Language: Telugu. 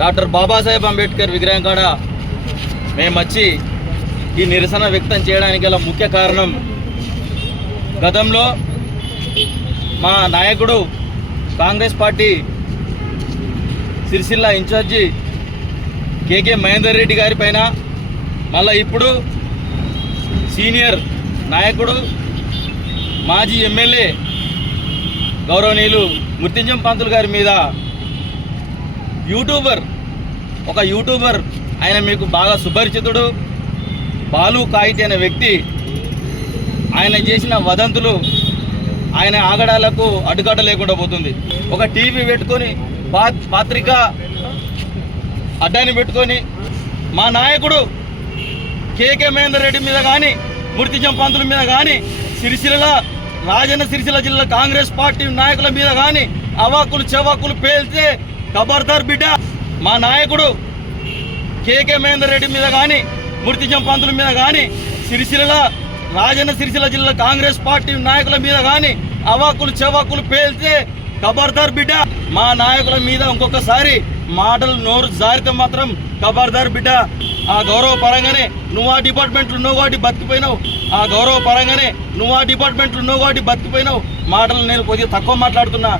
డాక్టర్ బాబాసాహెబ్ అంబేద్కర్ విగ్రహం కాడ మేము వచ్చి ఈ నిరసన వ్యక్తం చేయడానికి గల ముఖ్య కారణం గతంలో మా నాయకుడు Congress party Sircilla incharge KK Mahender Reddy గారి పైన మళ్ళీ ఇప్పుడు సీనియర్ నాయకుడు మాజీ ఎమ్మెల్యే గౌరవనీయులు మృత్యుంజం పంతులు గారి మీద యూట్యూబర్. ఒక యూట్యూబర్ ఆయన మీకు బాగా సుపరిచితుడు. బాలు కాయితి అనే వ్యక్తి ఆయన చేసిన వదంతులు ఆయన ఆగడాలకు అడ్డుకట్ట లేకుండా పోతుంది. ఒక టీవీ పెట్టుకొని పాత్రిక పత్రిక అడ్డాన్ని పెట్టుకొని మా నాయకుడు కేకే మహేందర్ రెడ్డి మీద కానీ మృతిజం పంతుల మీద కానీ సిరిసిల్ల రాజన్న సిరిసిల్ల జిల్లా కాంగ్రెస్ పార్టీ నాయకుల మీద కానీ అవాకులు చెవాకులు పేల్తే ఖబర్దార్ బిడ్డ మా నాయకుడు కేకే మహేందర్ రెడ్డి మీద కానీ మృతిజం పంతుల మీద కానీ సిరిసిల్ల రాజన్న సిరిసిల్ల జిల్లా కాంగ్రెస్ పార్టీ నాయకుల మీద కానీ అవాకులు చెవాకులు పేల్తే ఖబర్దార్ బిడ్డ. మా నాయకుల మీద ఇంకొకసారి మాటలు నోరు జారితే మాత్రం ఖబర్దార్ బిడ్డ. ఆ గౌరవ పరంగానే నువ్వు ఆ డిపార్ట్మెంట్లు నువ్వు వాటి బతికిపోయినావు. ఆ గౌరవ పరంగానే నువ్వు ఆ డిపార్ట్మెంట్లు నువ్వు వాటి బతికిపోయినావు. మాటలు నేను కొద్దిగా తక్కువ మాట్లాడుతున్నా.